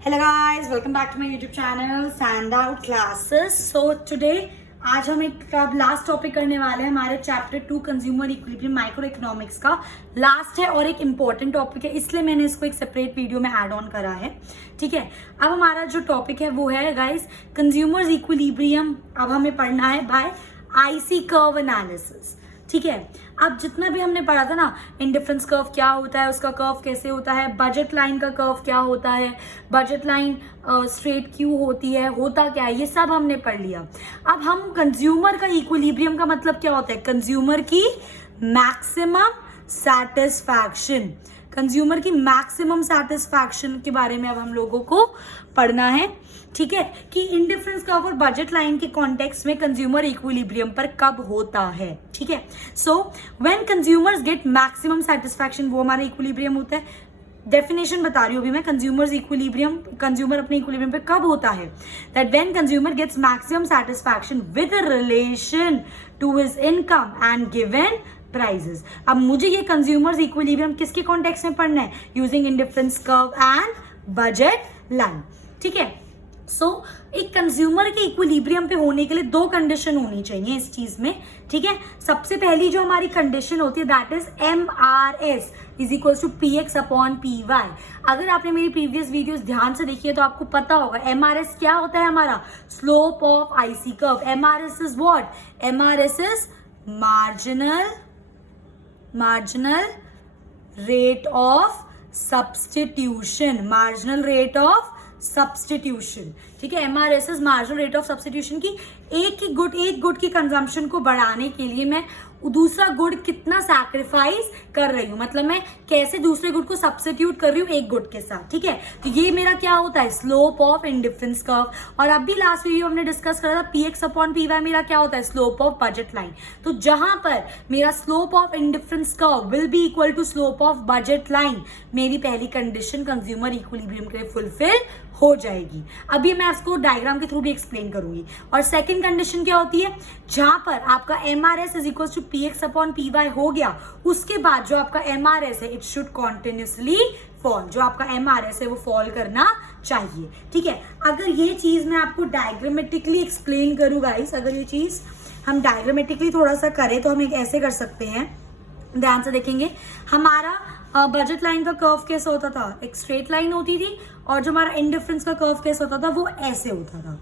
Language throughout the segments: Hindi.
Hello guys, welcome back to my YouTube channel stand out classes. So today आज हम एक लास्ट टॉपिक करने वाले हैं। हमारे chapter 2 consumer equilibrium micro economics का लास्ट है और एक इम्पॉर्टेंट टॉपिक है, इसलिए मैंने इसको एक सेपरेट वीडियो में ऐड ऑन करा है। ठीक है, अब हमारा जो टॉपिक है वो है गाइस कंज्यूमर्स इक्विलिब्रियम। अब हमें पढ़ना है बाय आईसी कर्व एनालिसिस। ठीक है, अब जितना भी हमने पढ़ा था ना, इंडिफरेंस कर्व क्या होता है, उसका कर्व कैसे होता है, बजट लाइन का कर्व क्या होता है, बजट लाइन स्ट्रेट क्यों होती है, होता क्या है, ये सब हमने पढ़ लिया। अब हम कंज्यूमर का इक्विलिब्रियम का मतलब क्या होता है, कंज्यूमर की मैक्सिमम सैटिस्फैक्शन, कंज्यूमर की मैक्सिमम सैटिस्फैक्शन के बारे में अब हम लोगों को पढ़ना है। ठीक है, कि इंडिफरेंस कर्व और बजट लाइन के कॉन्टेक्स्ट में कंज्यूमर इक्विलिब्रियम पर कब होता है। ठीक है, so when consumers get maximum satisfaction, वो हमारा इक्विलिब्रियम होता है। डेफिनेशन बता रही हूँ अभी मैं, कंज्यूमर्स इक्विलिब्रियम, कंज्यूमर अपने इक्विलिब्रियम पे कब होता है, that when consumer gets maximum satisfaction with relation to his income and given prices. अब मुझे ये कंज्यूमर्स इक्विलिब्रियम किसके कॉन्टेक्स्ट में पढ़ना है, using indifference curve and budget line. ठीक है, सो एक कंज्यूमर के इक्विलिब्रियम पे होने के लिए दो कंडीशन होनी चाहिए इस चीज में। ठीक है, सबसे पहली जो हमारी कंडीशन होती है that is MRS is equal to PX upon PY। अगर आपने मेरी प्रीवियस वीडियोस ध्यान से देखी है तो आपको पता होगा MRS क्या होता है, हमारा slope of IC curve. MRS is what, MRS is marginal rate of substitution, marginal rate of substitution. ठीक है, MRS is marginal rate of substitution की एक गुड की कंजम्पशन को बढ़ाने के लिए मैं दूसरा गुड कितना सैक्रिफाइस कर रही हूँ, मतलब मैं कैसे दूसरे गुड को सब्स्टिट्यूट कर रही हूँ एक गुड के साथ। ठीक है, तो ये मेरा क्या होता है, स्लोप ऑफ इंडिफरेंस कर्व। और अभी लास्ट वीडियो हमने डिस्कस करा था PX अपॉन PY मेरा क्या होता है, स्लोप ऑफ बजट लाइन। तो जहां पर मेरा slope of indifference curve will be equal to slope of budget line, मेरी पहली कंडीशन कंज्यूमर इक्विलिब्रियम के लिए फुलफिल हो जाएगी। अभी मैं इसको डायग्राम के थ्रू भी एक्सप्लेन करूंगी। और सेकंड कंडीशन क्या होती है, जहां पर आपका MRS is equal to PX upon PY हो गया, उसके बाद जो आपका MRS है इट शुड कॉन्टिन्यूसली फॉल, जो आपका MRS है वो फॉल करना चाहिए। ठीक है, अगर ये चीज मैं आपको डायग्रामेटिकली एक्सप्लेन करूँ गाइस, अगर ये चीज हम डायग्रामेटिकली थोड़ा सा करें तो हम एक ऐसे कर सकते हैं, ध्यान से देखेंगे। हमारा बजट लाइन का कर्व कैसा होता था, एक स्ट्रेट लाइन होती थी, और जो हमारा इंडिफरेंस का कर्व कैसा होता था वो ऐसे होता था।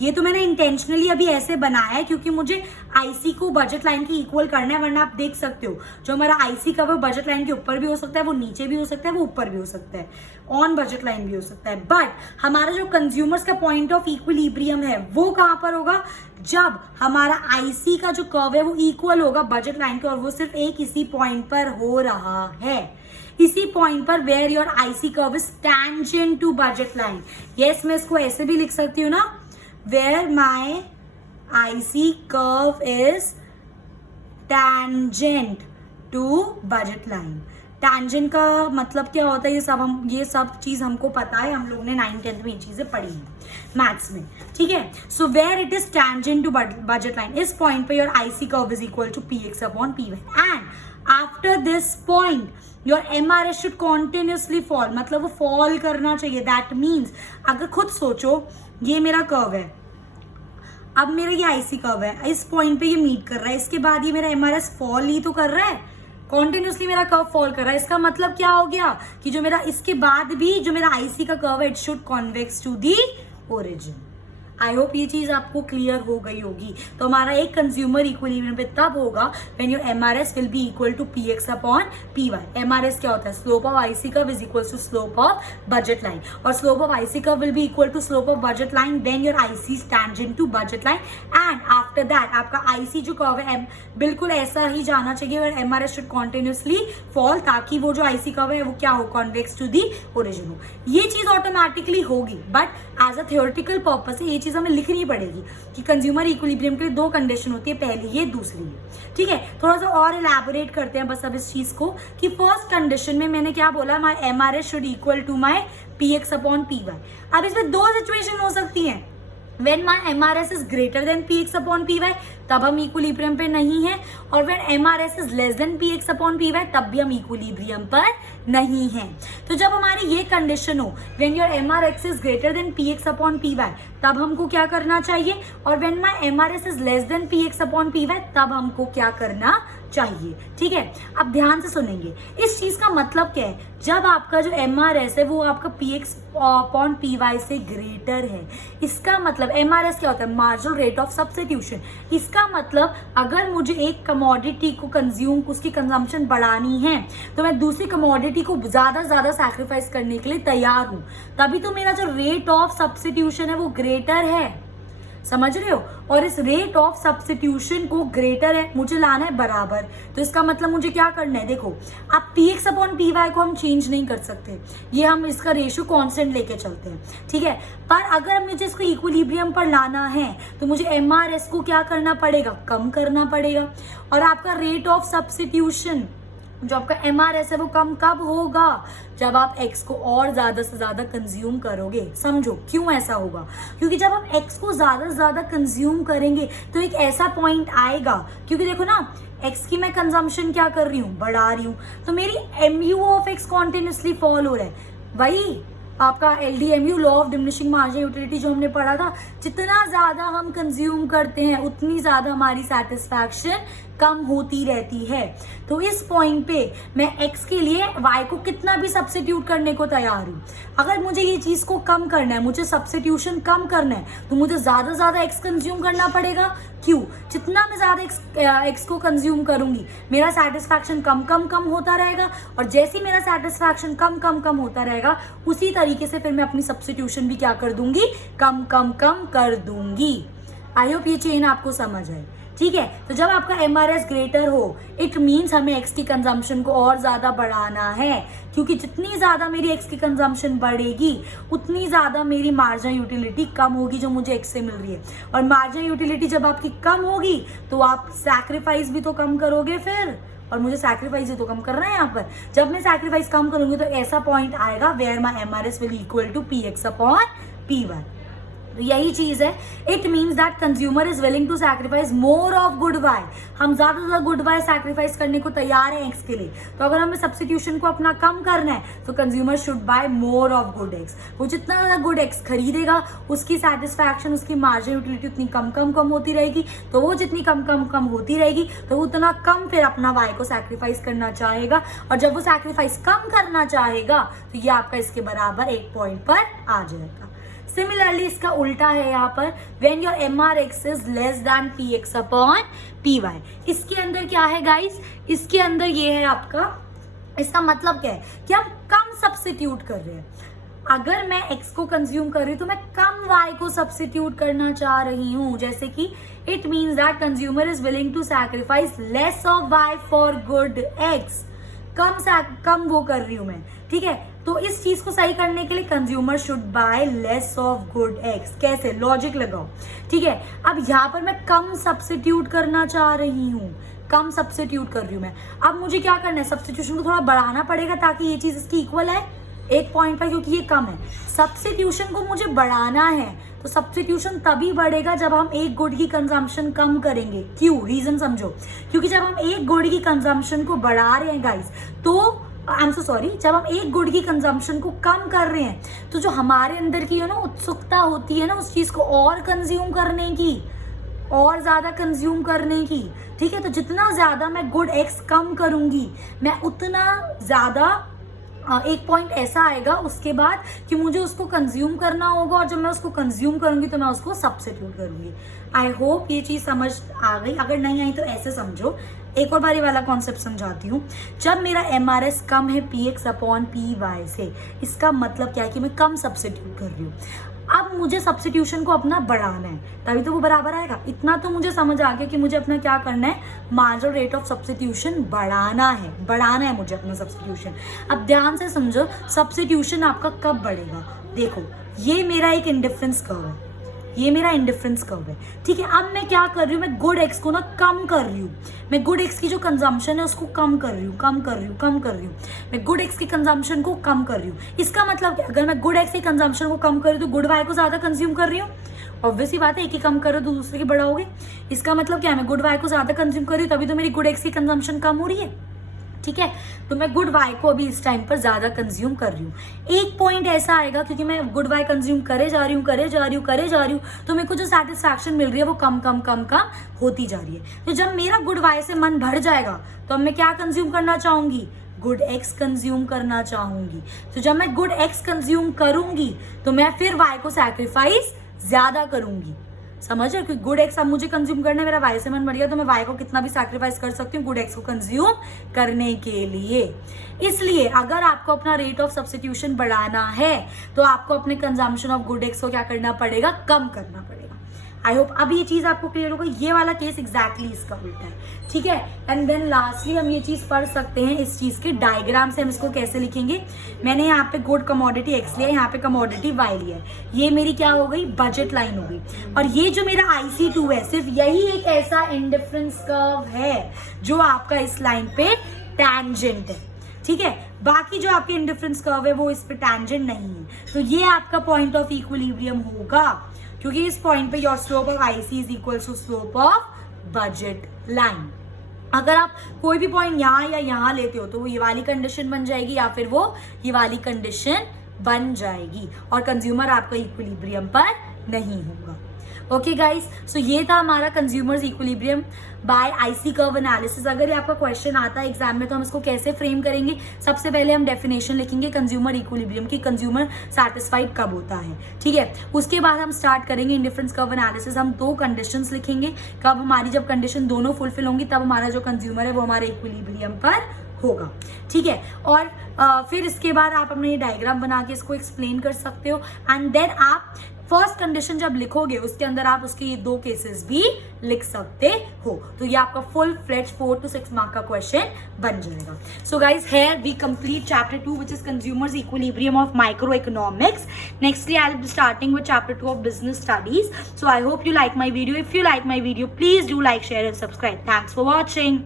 ये तो मैंने इंटेंशनली अभी ऐसे बनाया है क्योंकि मुझे आईसी को बजट लाइन के इक्वल करना है, वरना आप देख सकते हो जो हमारा आईसी का वो बजट लाइन के ऊपर भी हो सकता है, वो नीचे भी हो सकता है, वो ऊपर भी हो सकता है, ऑन बजट लाइन भी हो सकता है। बट हमारा जो कंज्यूमर्स का पॉइंट ऑफ इक्विलिब्रियम है वो कहाँ पर होगा, जब हमारा आईसी का जो कर्व है वो इक्वल होगा बजट लाइन के, और वो सिर्फ एक इसी पॉइंट पर हो रहा है, इसी पॉइंट पर where your IC curve is tangent to budget line. Yes, मैं इसको ऐसे भी लिख सकती हूँ ना, where my IC curve is tangent to budget line। tangent का मतलब क्या होता है, ये सब चीज हमको पता है, हम लोग ने 9th-10th में ये चीजें पढ़ी हैं मैथ्स में। ठीक है, so where it is tangent to budget line, इस पॉइंट पे your IC curve is equal to PX upon PY and after this point your MRS should continuously fall, मतलब वो फॉल करना चाहिए। दैट मीन्स अगर खुद सोचो, ये मेरा कर्व है, अब मेरा ये आईसी कर्व है, इस पॉइंट पे ये मीट कर रहा है, इसके बाद ये मेरा MRS फॉल ही तो कर रहा है, कॉन्टिन्यूसली मेरा कर्व फॉल कर रहा है। इसका मतलब क्या हो गया कि जो मेरा इसके बाद भी जो मेरा आईसी का कर्व है it should convex to the origin. I hope ये चीज आपको क्लियर हो गई होगी। तो हमारा एक कंज्यूमर इक्विलिब्रियम पे तब होगा when your MRS will be equal to PX upon PY। MRS क्या होता है, slope of IC curve is equal to slope of budget line, और slope of IC curve will be equal to slope of budget line when your IC is tangent to budget line, and after that आपका आईसी जो कर्व है बिल्कुल ऐसा ही जाना चाहिए और MRS शुड कॉन्टिन्यूसली फॉल, ताकि वो जो आईसी कर्व है वो क्या हो, कॉन्वेक्स टू दी ओरिजिन हो। ये चीज ऑटोमेटिकली होगी, but as a theoretical purpose ये चीज हमें लिखनी पड़ेगी कि कंज्यूमर इक्विलिब्रियम के लिए दो कंडीशन होती है, पहली ये, दूसरी ये। ठीक है, थोड़ा सा और इलैबोरेट करते हैं बस अब इस चीज को, कि फर्स्ट कंडीशन में मैंने क्या बोला, my MRS should equal to my PX upon PY। अब इसमें दो सिचुएशन हो सकती हैं, when my MRS is greater than PX upon PY तब हम इक्विलिब्रियम पे नहीं है, और when MRS is less than PX upon PY तब भी हम इक्विलिब्रियम पर नहीं है। तो जब हमारी ये कंडीशन हो, when your MRX is greater than PX upon PY, तब हमको क्या करना चाहिए, और when my MRS is less than PX upon PY, तब हमको क्या करना चाहिए। ठीक है, अब ध्यान से सुनेंगे, इस चीज का मतलब क्या है, जब आपका जो MRS है वो आपका PX अपॉन PY से ग्रेटर है, इसका मतलब MRS क्या होता है, मार्जिनल रेट ऑफ सब्स्टिट्यूशन। इसका मतलब अगर मुझे एक कमोडिटी को कंज्यूम, उसकी कंजम्पशन बढ़ानी है, तो मैं दूसरी कमोडिटी को ज्यादा से ज्यादा सैक्रिफाइस करने के लिए तैयार हूं, तभी तो मेरा जो रेट ऑफ सब्स्टिट्यूशन है वो ग्रेटर है। समझ रहे हो, और इस रेट ऑफ सब्स्टिट्यूशन को ग्रेटर है मुझे लाना है बराबर, तो इसका मतलब मुझे क्या करना है, देखो अब PX अपॉन PY को हम चेंज नहीं कर सकते, ये हम इसका रेशियो कांस्टेंट लेके चलते हैं। ठीक है, पर अगर मुझे इसको इक्विलिब्रियम पर लाना है तो मुझे MRS को क्या करना पड़ेगा, कम करना पड़ेगा, और आपका रेट ऑफ सब्स्टिट्यूशन जो आपका MRS है वो कम कब होगा, जब आप X को और ज्यादा से ज्यादा कंज्यूम करोगे। समझो क्यों ऐसा होगा, क्योंकि जब हम X को ज्यादा से ज्यादा कंज्यूम करेंगे तो एक ऐसा पॉइंट आएगा, क्योंकि देखो ना X की मैं कंजम्पशन क्या कर रही हूँ, बढ़ा रही हूँ, तो मेरी MU of X continuously fall हो रहा है। वही आपका LDMU, law of diminishing marginal utility, जो हमने पढ़ा था, जितना ज्यादा हम कंज्यूम करते हैं उतनी ज्यादा हमारी सेटिस्फैक्शन कम होती रहती है। तो इस पॉइंट पे मैं X के लिए Y को कितना भी सब्स्टिट्यूट करने को तैयार हूँ। अगर मुझे ये चीज को कम करना है, मुझे सब्स्टिट्यूशन कम करना है, तो मुझे ज्यादा से ज्यादा X कंज्यूम करना पड़ेगा। क्यों, जितना मैं ज्यादा X को कंज्यूम करूंगी मेरा सेटिस्फैक्शन कम कम कम होता रहेगा, और जैसे ही मेरा सेटिस्फैक्शन कम कम कम होता रहेगा उसी तरीके से फिर मैं अपनी सब्स्टिट्यूशन भी क्या कर दूंगी, कम कम कम कर दूंगी। आई होप ये चेन आपको समझ आए। ठीक है, तो जब आपका MRS ग्रेटर हो, इट मीन्स हमें X की कंजम्पशन को और ज्यादा बढ़ाना है, क्योंकि जितनी ज्यादा मेरी X की कंजम्पशन बढ़ेगी उतनी ज्यादा मेरी मार्जिनल यूटिलिटी कम होगी जो मुझे X से मिल रही है, और मार्जिनल यूटिलिटी जब आपकी कम होगी तो आप सैक्रिफाइस भी तो कम करोगे फिर, और मुझे सैक्रिफाइस ही तो कम करना है यहाँ पर। जब मैं सैक्रिफाइस कम करूंगी तो ऐसा पॉइंट आएगा where my MRS will equal to PX upon PY। तो यही चीज है, it means that consumer is willing to sacrifice more of good Y. हम ज्यादा से ज्यादा गुड वाई सैक्रिफाइस करने को तैयार हैं X के लिए। तो अगर हमें सब्स्टिट्यूशन को अपना कम करना है तो consumer should buy more of good X। वो जितना ज्यादा गुड X खरीदेगा उसकी सेटिस्फैक्शन, उसकी मार्जिनल यूटिलिटी उतनी कम कम कम होती रहेगी, तो वो जितनी कम कम कम होती रहेगी तो उतना कम फिर अपना वाई को सैक्रिफाइस करना चाहेगा, और जब वो सैक्रिफाइस कम करना चाहेगा तो ये आपका इसके बराबर एक पॉइंट पर आ जाएगा। सिमिलरली इसका उल्टा है यहाँ पर, when your MRX is less than PX upon PY। इसके अंदर क्या है गाइस, इसके अंदर ये है आपका, इसका मतलब क्या है कि हम कम सब्स्टिट्यूट कर रहे हैं। अगर मैं X को कंज्यूम कर रही हूँ तो मैं कम Y को सब्स्टिट्यूट करना चाह रही हूँ, जैसे कि it means that consumer is willing to sacrifice less of Y for good X। कम वो कर रही हूँ मैं। ठीक है, तो इस चीज को सही करने के लिए consumer should buy less of good X। कैसे, लॉजिक लगाओ। ठीक है, अब यहाँ पर मैं कम सब्स्टिट्यूट करना चाह रही हूँ, कम सब्स्टिट्यूट कर रही हूँ मैं। अब मुझे क्या करना है, सब्स्टिट्यूशन को थोड़ा बढ़ाना पड़ेगा ताकि ये चीज इसकी इक्वल है एक पॉइंट पर, क्योंकि ये कम है। सब्स्टिट्यूशन को मुझे बढ़ाना है तो सब्स्टिट्यूशन तभी बढ़ेगा जब हम एक गुड की कंजम्पशन कम करेंगे। क्यों, रीजन समझो, क्योंकि जब हम एक गुड की कंजम्पशन को बढ़ा रहे हैं गाइस, तो आई एम सो सॉरी, जब हम एक गुड की कंजम्पशन को कम कर रहे हैं तो जो हमारे अंदर की है ना उत्सुकता होती है ना उस चीज को और कंज्यूम करने की, और ज्यादा कंज्यूम करने की। ठीक है, तो जितना ज्यादा मैं गुड X कम करूंगी मैं उतना ज्यादा एक पॉइंट ऐसा आएगा उसके बाद कि मुझे उसको कंज्यूम करना होगा, और जब मैं उसको कंज्यूम करूंगी तो मैं उसको सब्स्टिट्यूट करूंगी। आई होप ये चीज समझ आ गई। अगर नहीं आई तो ऐसे समझो, एक और बारी वाला कॉन्सेप्ट समझाती हूँ। जब मेरा MRS कम है PX अपॉन PY से, इसका मतलब क्या है कि मैं कम सब्स्टिट्यूट कर रही हूँ। अब मुझे सब्स्टिट्यूशन को अपना बढ़ाना है तभी तो वो बराबर आएगा। इतना तो मुझे समझ आ गया कि मुझे अपना क्या करना है, मार्जिनल रेट ऑफ सब्स्टिट्यूशन बढ़ाना है मुझे अपना सब्स्टिट्यूशन। अब ध्यान से समझो, सब्स्टिट्यूशन आपका कब बढ़ेगा। देखो ये मेरा एक इंडिफरेंस कर्व है, ये मेरा इंडिफरेंस कर्व है। ठीक है, अब मैं क्या कर रही हूँ, मैं गुड X को ना कम कर रही हूँ। मैं गुड X की जो कंजम्पशन है उसको कम कर रही हूँ। मैं गुड X की कंजम्पशन को कम कर रही हूँ। इसका मतलब क्या, अगर मैं गुड X की कंजम्पशन को कम कर रही हूँ तो गुड Y को ज्यादा कंज्यूम कर रही हूँ। ऑब्वियसली बात है, एक ही कम करो तो दूसरे की बढ़ाओगे। इसका मतलब क्या है, मैं गुड Y को ज्यादा कंज्यूम कर रही हूँ तभी तो मेरी गुड X की कंजम्पशन कम हो रही है। ठीक है। तो मैं गुड वाई को अभी इस टाइम पर ज्यादा कंज्यूम कर रही हूँ। एक पॉइंट ऐसा आएगा क्योंकि मैं गुड वाई कंज्यूम करे जा रही हूँ, तो मेरे को जो सेटिस्फैक्शन मिल रही है वो कम होती जा रही है। तो जब मेरा गुड वाई से मन भर जाएगा तो अब मैं क्या कंज्यूम करना चाहूंगी, गुड एक्स कंज्यूम करना चाहूंगी। तो जब मैं गुड एक्स कंज्यूम करूंगी तो मैं फिर वाई को सैक्रिफाइस ज्यादा करूंगी, समझ रहे हो? क्योंकि गुड एक्स अब मुझे कंज्यूम करना है, मेरा वाई से मन बढ़ गया तो मैं वाई को कितना भी सैक्रिफाइस कर सकती हूँ गुड एक्स को कंज्यूम करने के लिए। इसलिए अगर आपको अपना रेट ऑफ सब्स्टिट्यूशन बढ़ाना है तो आपको अपने कंजम्पशन ऑफ गुड एक्स को क्या करना पड़ेगा, कम करना पड़ेगा। आई होप अब ये चीज आपको क्लियर होगा। ये वाला केस एग्जैक्टली इसका उल्टा है, ठीक है। एंड देन लास्टली हम ये चीज पढ़ सकते हैं इस चीज के डायग्राम से। हम इसको कैसे लिखेंगे, मैंने यहाँ पे गुड कमोडिटी एक्स लिया, यहाँ पे कमोडिटी वाई लिया है। ये मेरी क्या हो गई, बजट लाइन हो गई। और ये जो मेरा IC2 है, सिर्फ यही एक ऐसा इंडिफरेंस कर्व है जो आपका इस लाइन पे टैंजेंट है, ठीक है। बाकी जो आपके इंडिफरेंस कर्व है वो इस पे टैंजेंट नहीं है। तो ये आपका पॉइंट ऑफ इक्विलिब्रियम होगा, क्योंकि इस पॉइंट पे your slope of IC is equal to slope of budget line. अगर आप कोई भी पॉइंट यहाँ या यहाँ लेते हो तो वो ये वाली कंडीशन बन जाएगी या फिर वो ये वाली कंडीशन बन जाएगी और कंज्यूमर आपका इक्विलिब्रियम पर नहीं होगा। ओके गाइस, सो ये था हमारा consumers equilibrium bye IC curve analysis. अगर ये आपका क्वेश्चन आता है एग्जाम में तो हम इसको कैसे फ्रेम करेंगे, सबसे पहले हम डेफिनेशन लिखेंगे कंज्यूमर इक्विलिब्रियम की, कंज्यूमर सेटिस्फाइड कब होता है, ठीक है। उसके बाद हम स्टार्ट करेंगे इंडिफरेंस कर्व एनालिसिस। हम 2 कंडीशंस लिखेंगे, कब हमारी जब कंडीशन दोनों फुलफिल होंगी तब हमारा जो कंज्यूमर है वो हमारे इक्विलिब्रियम पर होगा, ठीक है। और फिर इसके बाद आप अपना ये डायग्राम बना के इसको एक्सप्लेन कर सकते हो। एंड देन आप फर्स्ट कंडीशन जब लिखोगे उसके अंदर आप उसके ये 2 केसेस भी लिख सकते हो। तो ये आपका फुल फ्लेज 4 to 6 मार्क का क्वेश्चन बन जाएगा। So guys, here we complete chapter 2 which is consumers equilibrium of microeconomics. Nextly I'll be starting with chapter 2 of business studies. So I hope you like my video. If you like my video, please do like, share and subscribe. Thanks for watching.